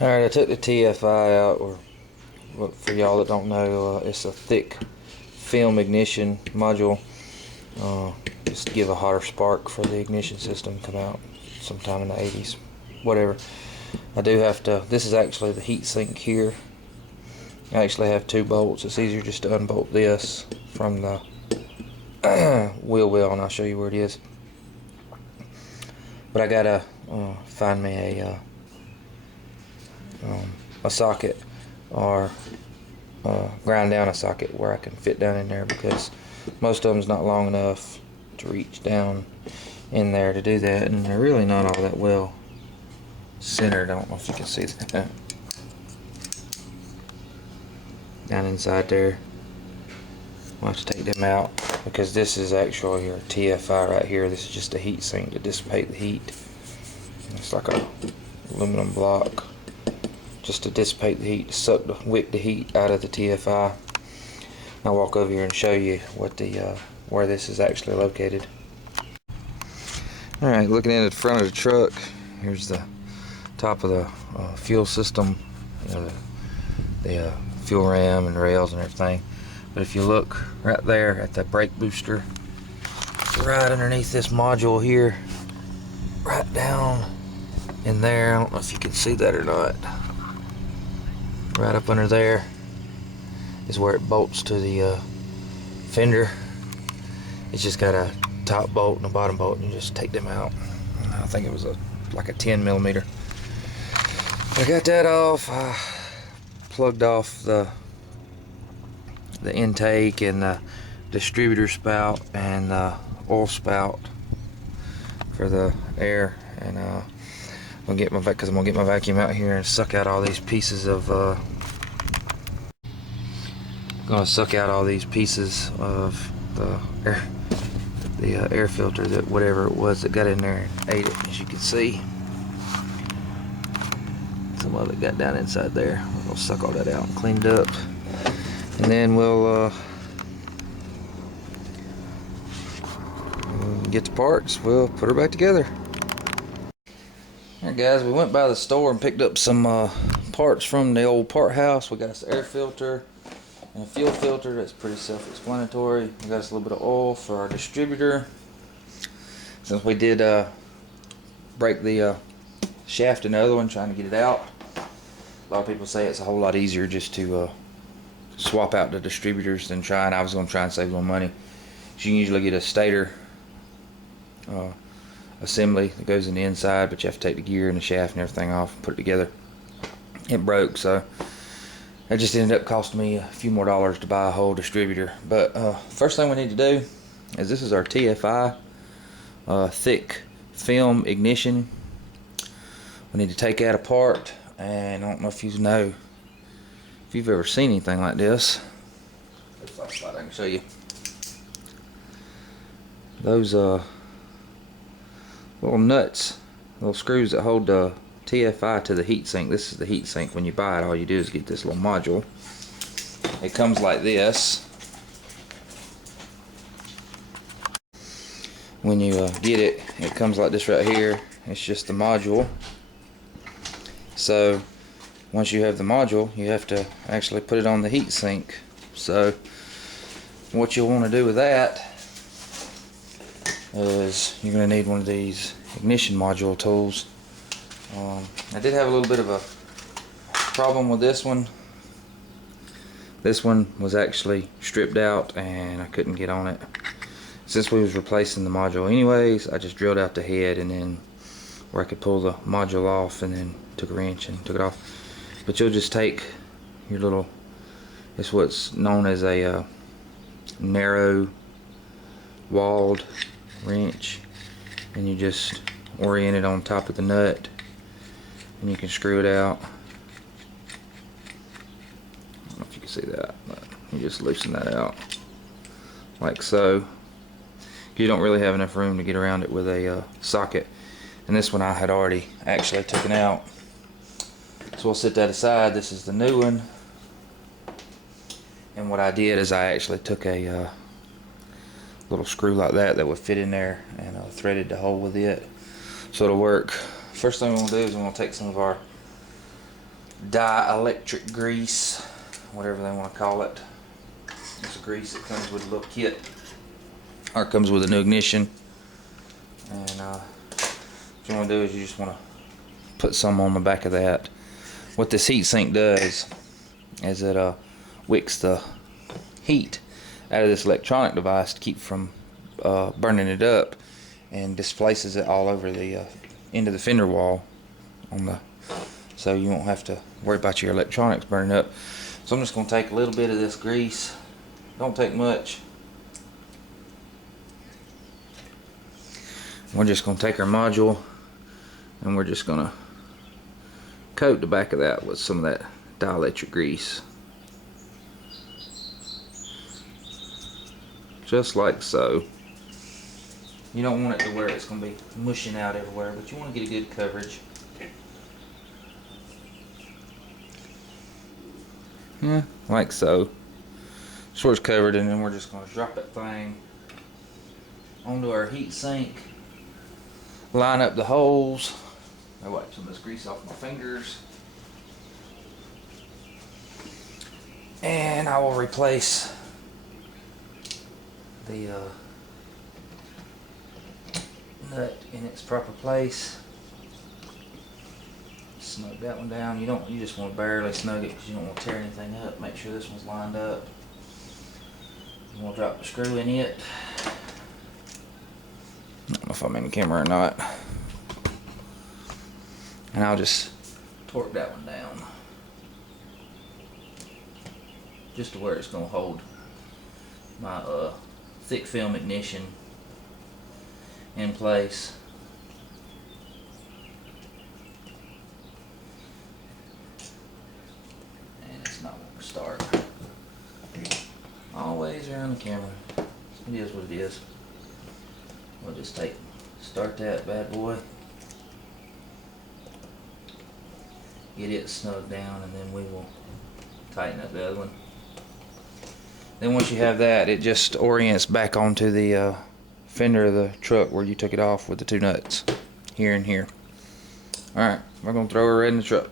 Alright, I took the TFI out, or for y'all that don't know, it's a thick film ignition module, just to give a hotter spark for the ignition system to come out sometime in the 80s, whatever. I do have to, this is actually the heat sink here. I actually have 2 bolts. It's easier just to unbolt this from the wheel well, and I'll show you where it is. But I gotta find me a socket, or grind down a socket where I can fit down in there, because most of them's not long enough to reach down in there to do that, and they're really not all that well centered. I don't know if you can see that down inside there. We'll have to take them out, because this is actually your TFI right here. This is just a heat sink to dissipate the heat. It's like a aluminum block just to dissipate the heat, to wick the heat out of the TFI. I'll walk over here and show you what the where this is actually located. Alright, looking in at the front of the truck, here's the top of the fuel system, the fuel ram and rails and everything. But if you look right there at the brake booster, right underneath this module here, right down in there, I don't know if you can see that or not, right up under there is where it bolts to the fender. It's just got a top bolt and a bottom bolt, and you just take them out. I think it was like a 10mm. I got that off. I plugged off the intake and the distributor spout and the oil spout for the air, and I'm gonna get my vacuum out here and suck out all these pieces of the air filter, that whatever it was that got in there and ate it. As you can see, some of it got down inside there. We're gonna suck all that out and clean it up, and then we'll get the parts. We'll put her back together. Alright guys, we went by the store and picked up some parts from the old part house. We got us an air filter and a fuel filter. That's pretty self-explanatory. We got us a little bit of oil for our distributor, since we did break the shaft in the other one trying to get it out. A lot of people say it's a whole lot easier just to swap out the distributors than trying. I was going to try and save a little money. So you can usually get a stator assembly that goes in the inside, but you have to take the gear and the shaft and everything off and put it together. It broke, so it just ended up costing me a few more dollars to buy a whole distributor. But first thing we need to do is, this is our TFI thick film ignition. We need to take that apart, and I don't know if you know, if you've ever seen anything like this. I can show you. Those little nuts, little screws that hold the TFI to the heat sink. This is the heat sink. When you buy it, all you do is get this little module. It comes like this. When you get it, it comes like this right here. It's just the module. So once you have the module, you have to actually put it on the heat sink. So what you'll want to do with that is, you're going to need one of these ignition module tools. I did have a little bit of a problem with this one. This one was actually stripped out and I couldn't get on it. Since we was replacing the module anyways, I just drilled out the head, and then where I could pull the module off, and then took a wrench and took it off. But you'll just take your little, it's what's known as a narrow walled wrench, and you just orient it on top of the nut, and you can screw it out. I don't know if you can see that, but you just loosen that out like so. You don't really have enough room to get around it with a socket, and this one I had already actually taken out, so we'll set that aside. This is the new one, and what I did is I actually took a little screw like that would fit in there, and threaded the hole with it so it'll work. First thing we're going to do is we're going to take some of our dielectric grease, whatever they want to call it. It's a grease that comes with a little kit, or it comes with a new ignition. And what you want to do is you just want to put some on the back of that. What this heat sink does is it wicks the heat out of this electronic device to keep from burning it up, and displaces it all over the end of the fender wall so you won't have to worry about your electronics burning up. So I'm just going to take a little bit of this grease. Don't take much. We're just going to take our module and we're just going to coat the back of that with some of that dielectric grease. Just like so. You don't want it to where it's going to be mushing out everywhere, but you want to get a good coverage. Yeah, like so. So it's covered, and then we're just going to drop that thing onto our heat sink. Line up the holes. I wipe some of this grease off my fingers. And I will replace the nut in its proper place. Snug that one down. You just want to barely snug it because you don't want to tear anything up. Make sure this one's lined up. You want to drop the screw in it. I don't know if I'm in the camera or not. And I'll just torque that one down just to where it's going to hold my thick film ignition in place. And it's not going to start. Always around the camera. It is what it is. We'll just start that bad boy. Get it snug down, and then we will tighten up the other one. Then once you have that, it just orients back onto the fender of the truck where you took it off with the two nuts, here and here. Alright, we're going to throw her in the truck.